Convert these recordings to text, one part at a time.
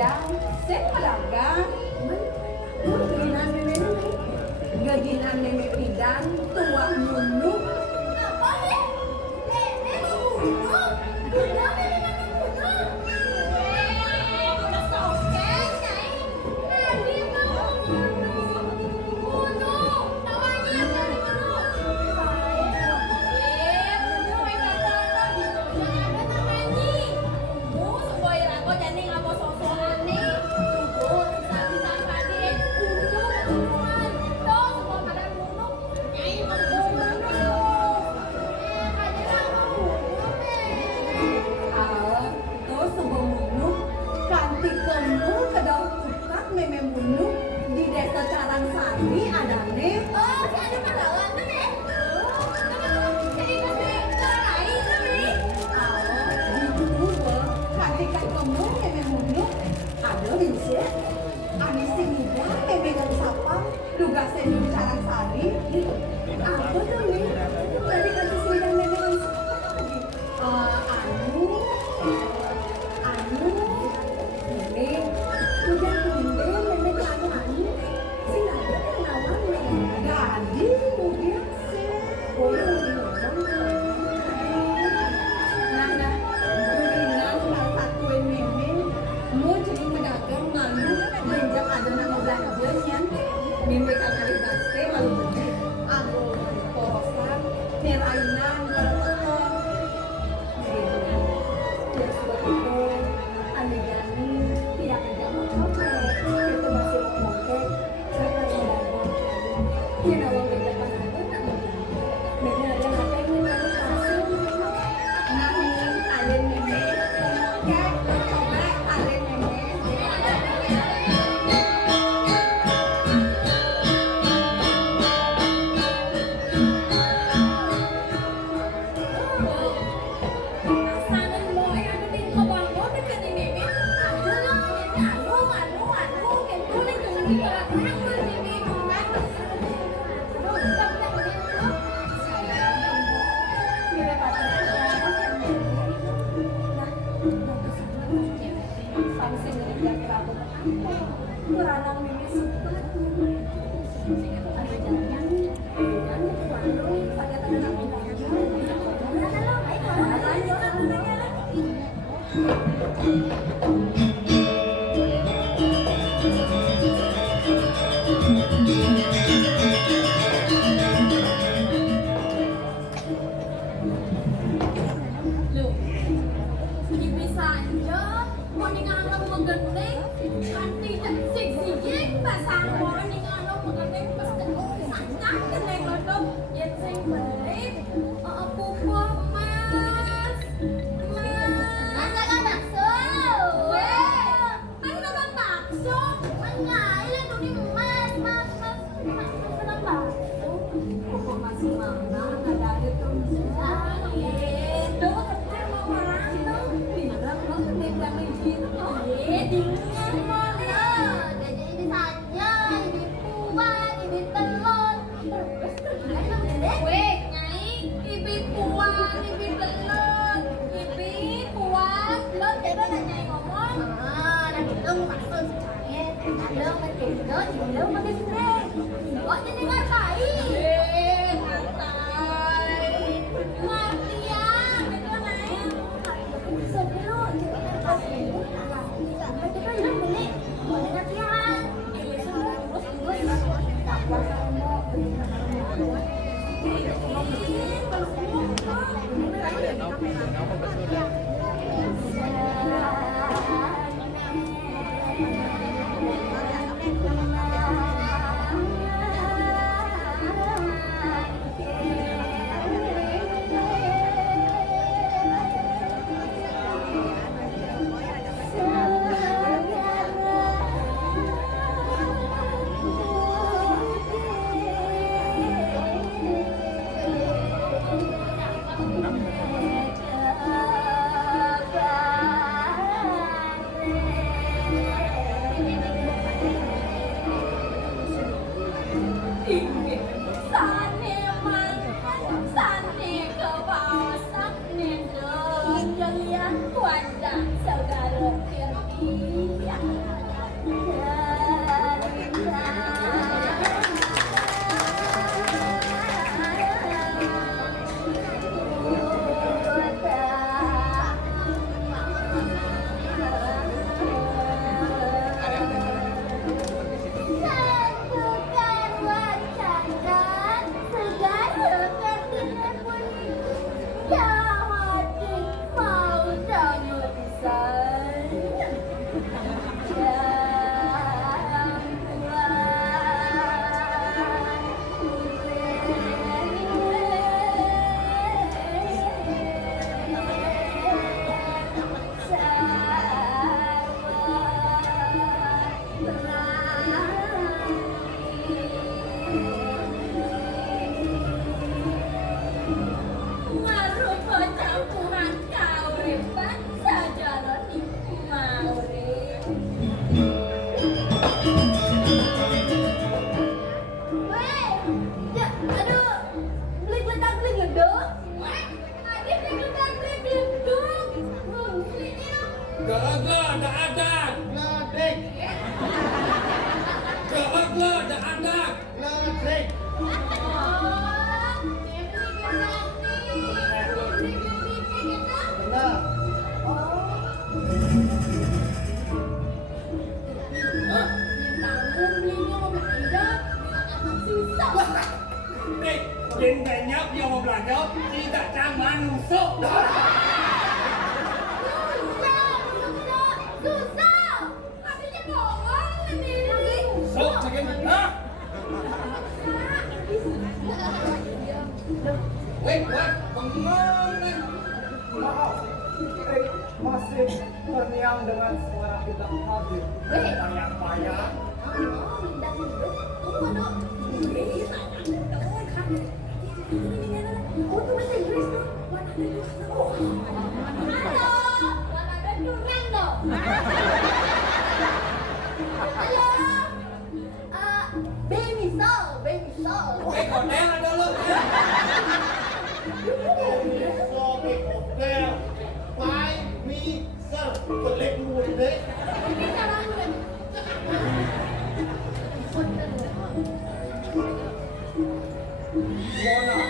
Pidang, sing malaga. Gaginan neme Gaginan neme Pidang, tua mulu. Apa nih? Nenek mau bunuh? Kenapa nenek mau bunuh? Udah soket, Nyai. Nadi mau bunuh. Bunuh. Namanya apa bunuh? Bunuh yang kata tadi. Jangan ada namanya. Bunuh supaya rago jadi nggak mau sosokan nih. Bunuh, bisa-bisa tadi. Bunuh, bunuhan. Tuh, semua pada bunuh. Nyai mau bunuh. Kayaknya mau bunuh deh. Tuh sebelum bunuh, kanti kamu ke daun tukak meme bunuh di desa Carangsari ada nih. Oh, si ada pahlawan kan ya? Oh, jadi kasih lain kan nih? Di dua, kanti kan kamu meme bunuh ada bisa. Ani sing muda meme gak sapang, duga seni di Carangsari. Apa tuh nih? Tadi kanti sidang meme gak sapang lagi. Anu, ini udah kunde meme jangan sing ada yang nawang gadi mungkin sih boleh nah kulinan salah satu meme mau jadi pedagang malu menjak ada nama belanjanya meme kali baste malu bener aku porosan nerainan kalau tetap terus begitu ane jani tiap jam copet itu masih ngomongke saya dagang kira wong di depan aku tak bener ada ngapain nih baru kasih nangin kalian meme ngomongke coba kalian meme Pasangan mo ay ano din kabang mo na kanini. Ano lang, ano, kaya kunin yung hindi ka lang ako hindi ko na. Ano, stop na ko dito. kira Samsung yang kerabu beranang mimi suka ada jalan dan warung pada tanah Loh, hindi bisa aja. Mau ningalang magandang. Kan tidak sigsigig. Pasang mo ningalang magandang. Basta sanyak ka na yung ano. Yan sa'yo balik. Ako po, mas. Asa ka bakso? Ano na bang bakso? Anya, ilan mo ni mas. Asa ng bakso? Koko masih mana ada itu Doon ka mo marano. bilang banget nih kami gitu Tingnan mo na. Jadi saja, ibi puwan, ibi telon. Ano ulit? Wait, Nyai. Ibi puwan, ibi telon. Ibi puwan, telon. Diba na Nyai ngomong? Nandung maksud saya. Nandung matindot, nandung mag-stress. O, jadi ngatay. Ngatay. Ngerti yan. Ito na yan. Pero, jadi kasi. Ito ka yun, bili. Wala na tiyan. Tapos mo. Kalian kuat dan saudara Firdi. Greg. Benar. Nih, jengganya dia mau belanja, tidak cuma nusuk. Sok bagaimana? Wait, bengong nih. Maaf, Greg masih terngiang dengan suara tidak hadir. Payah-payah. Kodel ada lo. Sobi hotel, buy me sir. Boleh dulu deh. Mona,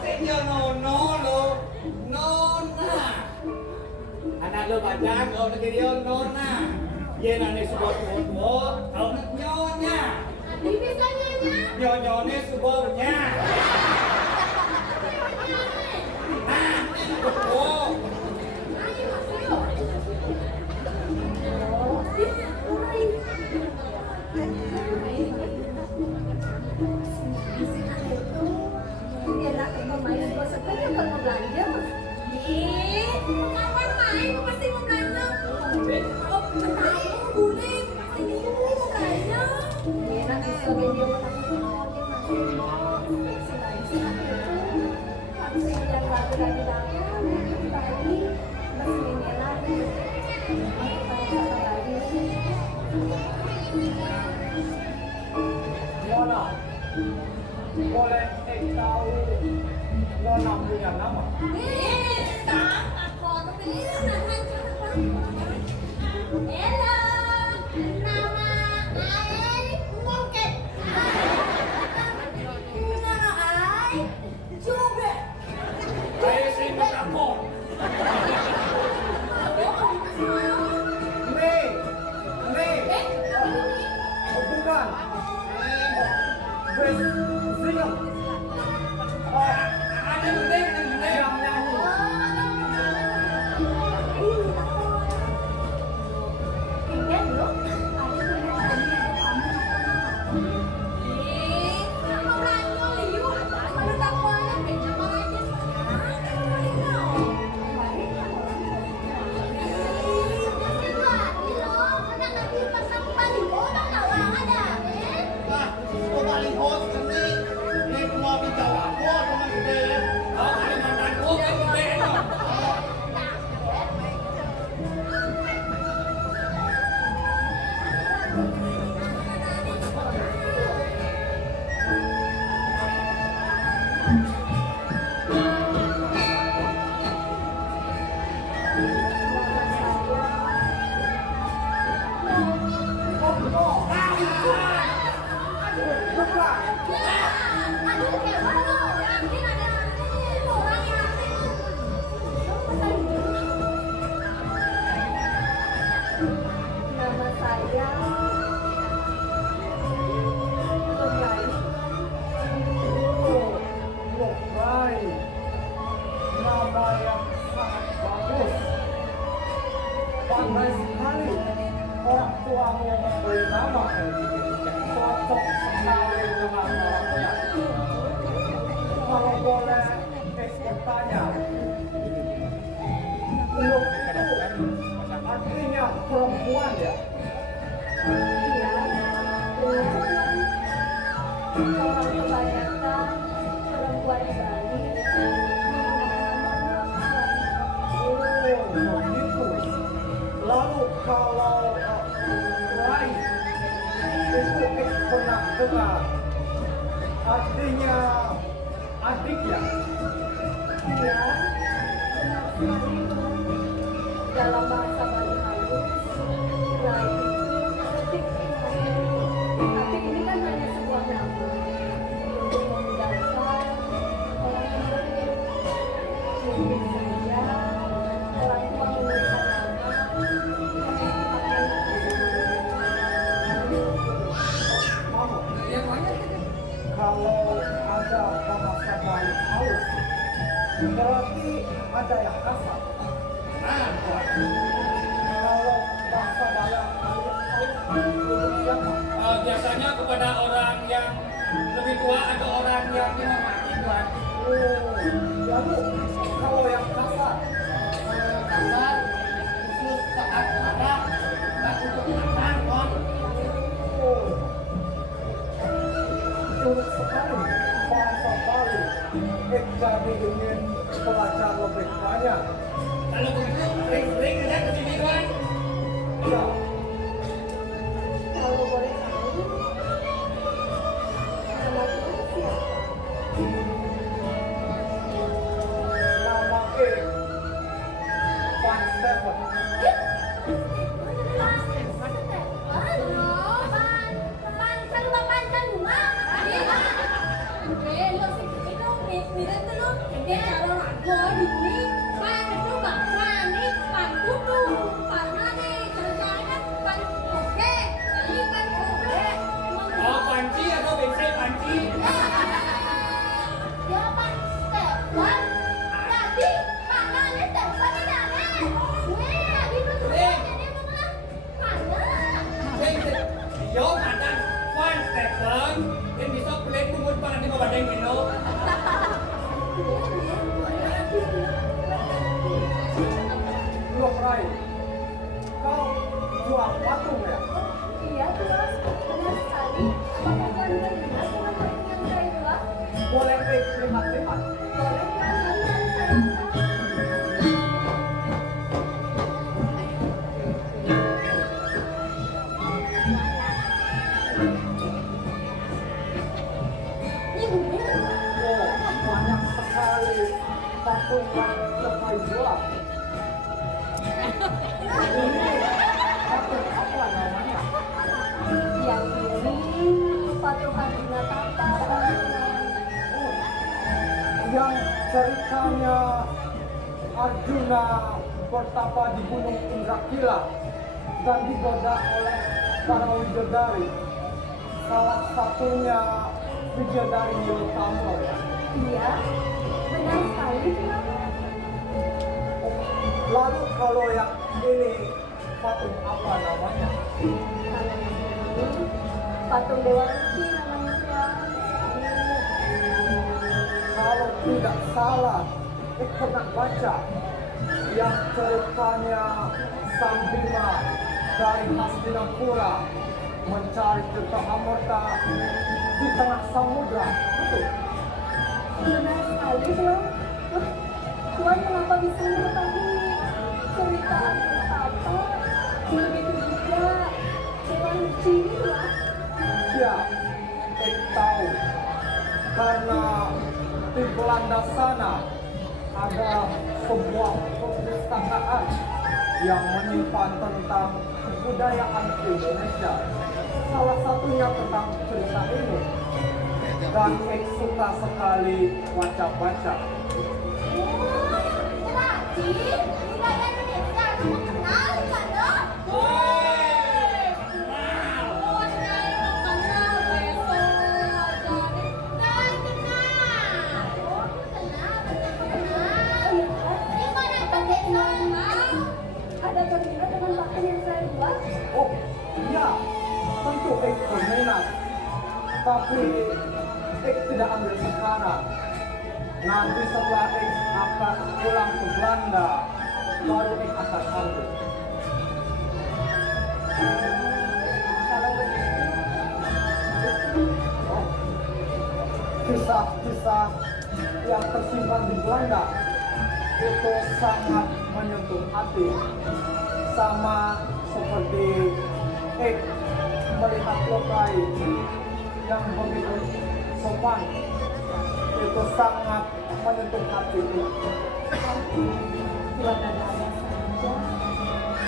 Senyo nono lo, nona. Anak lo baca kau nak dia nona. Ye nane sebuah tua, kau nak nyonya. Nyonya sebuahnya. Oh, Mona, boleh tahu Nona punya nama? saya sih berapor. Nih, bukan. Zino. Ada bendeng. Yang nyanyi. Nah, itu paling hot ini. Ini cuma bicara aku teman gede. Oh, Kalimantanku kan bendeng. Nama saya Legai. Loh, baik. Nama yang sangat bagus. Pandai sekali orang tuamu memberi nama. Cocok sekali dengan orang tua. Kalau boleh bertanya, Loh itu artinya perempuan ya? Iya, benar. Orang kebanyakan perempuan Bali Oh, begitu. Lalu kalau Rai itu pernah dengar artinya adik ya? iya, benar sekali. Dalam bahasa Bali Halu, Berarti ada yang kasar. Nah, Tuan. Kalau bahasa Bayak kalian tahu untuk siapa? Biasanya kepada orang yang lebih tua atau orang yang dihormati, Tuan. Oh, lalu kalau yang kasar, Kasar khusus saat ada dan untuk makan, Tuan. oh, unik sekali bahasa Bali. Jadi ingin belajar lebih banyak. Kalau begitu, sering-sering aja ke sini, Tuan. Ya, Kalau boleh tahu, nama Tuhan siapa? nama Van Stefan. Oh, panci atau bensin panci? Yo, mantan Van Stefan, yang bisa kulit kumut pangan di bawah badai mino. Loh, Rai, kau jual patung ya? Iya, Tuhan. Benar sekali. Apakah Tuhan berminat dengan patung yang saya jual? Boleh lihat-lihat. Boleh kan? Mari saya angkat. Oh, banyak sekali patung yang lepai jual. Ini patung apa namanya? Yang ini patung Arjuna Tapa. Oh, yang ceritanya Arjuna bertapa di Gunung Indrakila dan digoda oleh para bidadari. Salah satunya bidadari Yotamo ya. Iya, benar sekali, Tuhan. Lalu kalau yang ini patung apa namanya? Kalau ini patung Dewa Ruci namanya, Tuhan. Kalau tidak salah, pernah baca yang ceritanya Sang Bima dari Hastinapura mencari Tirta Amarta di tengah samudra. Betul. Benar sekali, Tuhan. Tuhan mengapa bisa mengetahui cerita Arjuna Tapa? Begitu juga Dewa Ruci ini, Tuhan. Ya, tahu. Karena di Belanda sana ada sebuah perpustakaan yang menyimpan tentang kebudayaan Indonesia. Salah satunya tentang cerita ini. Dan saya suka sekali baca-baca. Ada berminat dengan patung yang saya buat? Oh, iya, tentu berminat. Tapi tidak ambil sekarang. Nanti setelah akan pulang ke Belanda, baru akan ambil. Kalau begitu, Oh, kisah-kisah yang tersimpan di Belanda itu sangat menyentuh hati, sama seperti melihat lokai yang begitu sopan, itu sangat menyentuh hati. buat ada saja.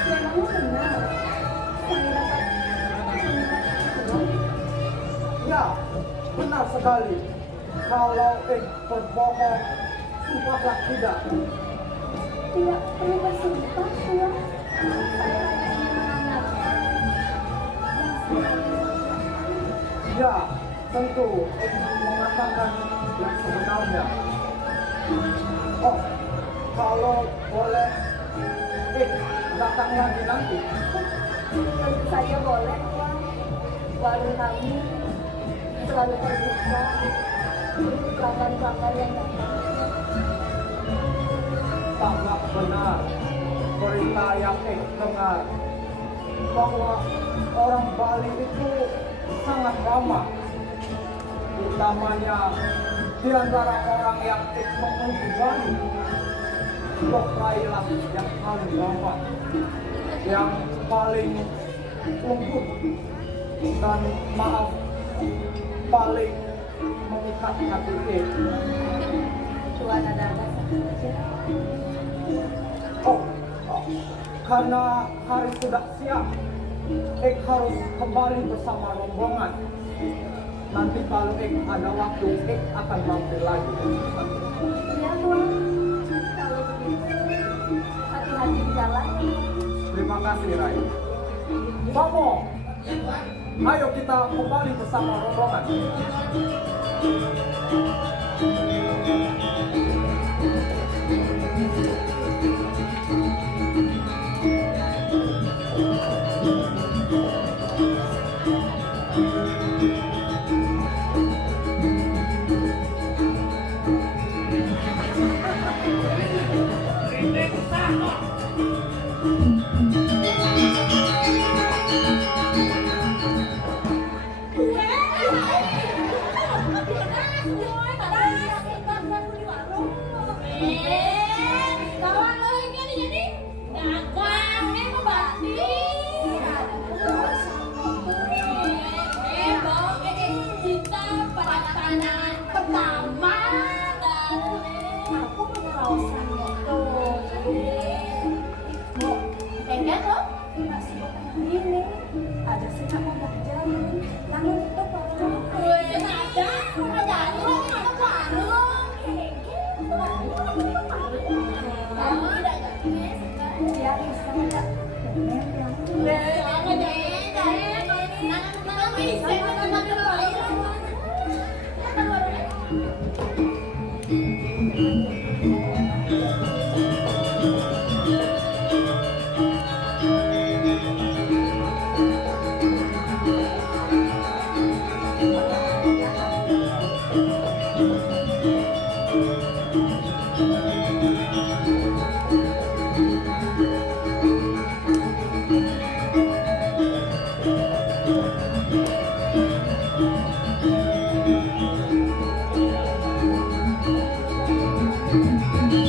Memangnya benar saya dapat melihat Tuhan? Ya, benar sekali. Kalau berbohong, sumpahlah tidak. Tidak perlu bersumpah, Tuhan. Saya hanya ingin menanyakan yang sebenarnya. Ya, tentu mengatakan yang sebenarnya. Oh, kalau boleh, datang lagi nanti. Tentu saja boleh, Tuan. Warung kami selalu terbuka untuk pelanggan-pelanggan yang datang. Sangat benar berita yang dengar bahwa orang Bali itu sangat ramah, utamanya di antara orang yang mengunjungi Bali. Lokailah yang paling ramah, yang paling lembut, dan maaf, paling mengikat hati. Tuan ada apa saja? Oh, karena hari sudah siang, harus kembali bersama rombongan. Nanti kalau ada waktu, akan mampir lagi. Ya, Tuan. Kalau begitu, hati-hati di jalan. Terima kasih, Rai. Bamo, Ya Tuan. ayo kita kembali bersama rombongan. Pertama Aku penerawasan itu. Bu, enggak tuh masih ini ada suka ngomong jalan. Namun itu baru gue ada jadi ada warung kamu tidak jadi dia bisa nggak bener yang jangan jadi kita bisa teman lain kan warungnya Thank